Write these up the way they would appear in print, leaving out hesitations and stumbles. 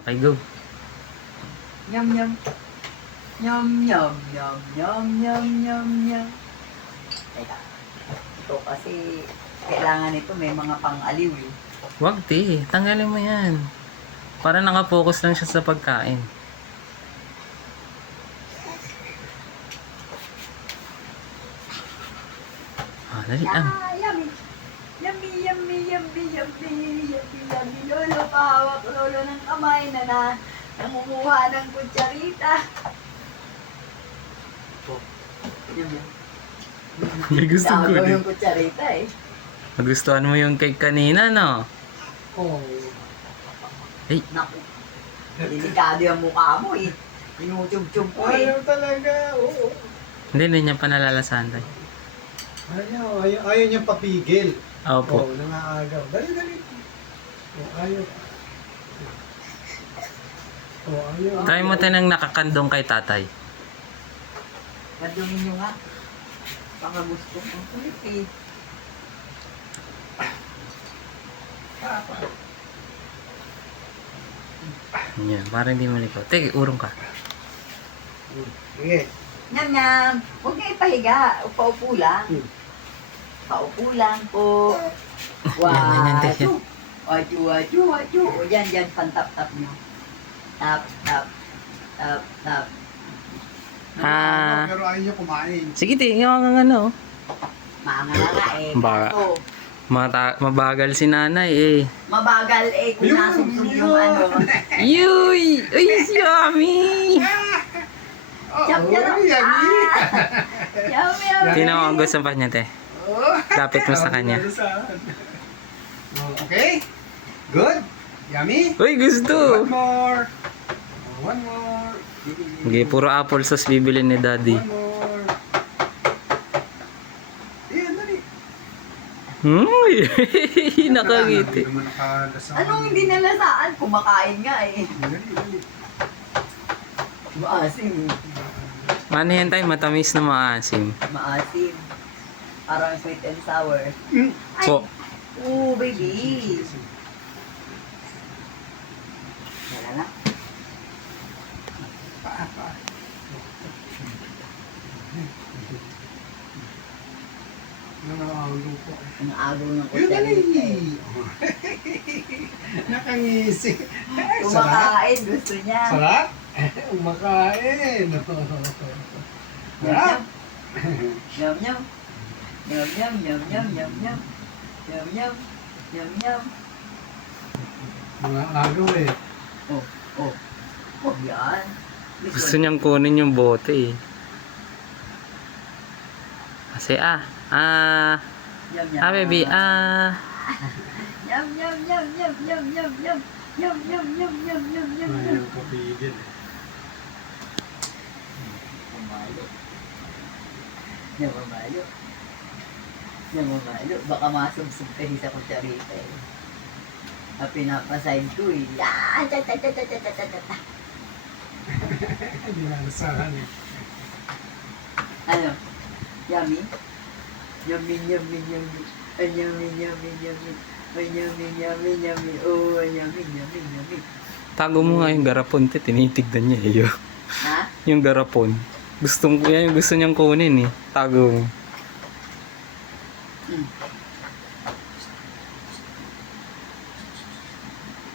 Okay, go. Yum yum. Yum yum yum yum yum yum yum. Teka. Ito kasi kailangan ito may mga pang-aliw eh. Wag, te. Tanggalin mo yan. Para nakapokus lang siya sa pagkain. Dali ang. Yummy. Yummy, yummy, yummy, yummy, yummy, yummy. Lolo, pahawak lolo ng kamay na nangunguha ng kutsarita. Yum yum. May gusto ko Dami din. yung kutsarita eh. Nagustuhan mo yung cake kanina, no? Oh. Hey. Naku. Delikado yung mukha mo eh. Inutsub-tsub ko eh. Ayaw talaga, oo. Hindi niya pa nalalasahan tayo. Ayaw niya papigil. Opo. Oo, nangaagaw. Dali. Ayaw. Ayaw. Try mo tayo ng nakakandong kay tatay. Kadungin nyo nga. Baka gusto ko. Ang kulit eh. Yan, para hindi mo liko. Teka, urong ka. Sige. Nyam nyam. Huwag niyo ipahiga. Paupo lang. Paupo lang po. Yan, te. Waju. Waju. O yan. Pantap-tap nyo. Tap. Pero ayaw niya kumain. Sige, te. Yung ano. Mga nga eh. Ba- Kaso, Mabagal si nanay eh. mabagal eh kung Yun, nasumsum yung yun. ano. Yuy! Uy, si Yummy! Chop, chop. Yummy. Yum. Tingnan mo ang gusto pa niya, te. Lapit mo sa kanya. Okay. Good. Yummy. Uy, gusto! One more. One more. Sige, puro apple sauce bibili ni daddy. One more. Ayan, dali. Uy! Nakangiti. Hindi naman nakalasang. Anong hindi nalasaan? Kumakain nga eh. Dali. Maasim. Ano yan tayo? Matamis na maasim. Maasim. Parang sweet and sour. Ay! So, Oo, baby. Wala na. Nangangagulo po. Ang agaw ng Yun, dali. kutsarita eh. Nakangisi. Kumakain, gusto niya. Sarap? Umakain. Sarap? Yum yum. Yum yum yum yum yum yum. Yum yum. Yum yum. Mga agaw eh. Oh. Oh, yan. gusto niyang kunin yung bote eh. Kasi Yum yum. baby, Yum yum yum yum yum yum yum. Yum yum yum yum yum yum yum. Ayaw papigil. Namamalo. Baka masubsub kasi sa kutsarita eh. Ang pinapaside ko eh. Yan! Ta. Hindi nalasahan eh. Ano? Yummy? Yummy. Ay, yummy. Ay, yummy. Oh, ay, yummy. tago mo nga yung garapon, te. Tinitignan niya eh. Ha? Yung garapon. Gusto niyang kunin eh. Tago mo.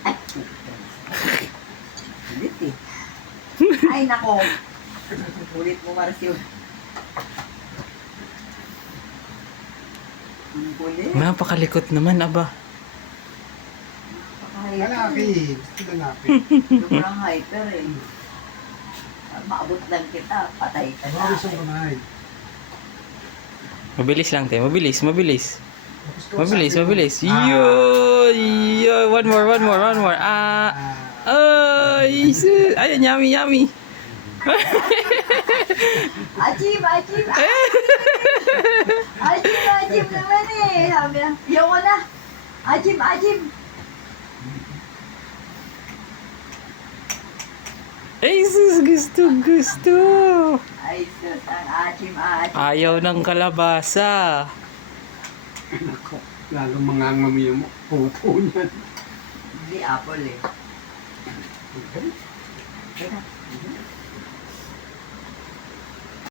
Ay, kulit eh. Ay, nako. Kulit mo, Marcio. Ang kulit. Napakalikot naman, aba. Lalaki. Gusto lalaki. Sobrang hyper eh. Maabot lang kita, patay ka Baka gusto na. kumain. Mabilis lang, te. Mabilis. Tapos ko Mabilis. sabi mo, Yo! One more. Ay! Ayan, yummy. Achim naman eh. Sabi na, yoko na. Achim. Ay, sus! Gusto! Ay, sus, ang achim. Ayaw ng kalabasa. Nako, lalong mangangami yung pupo niyan. Hindi apple eh. Teka.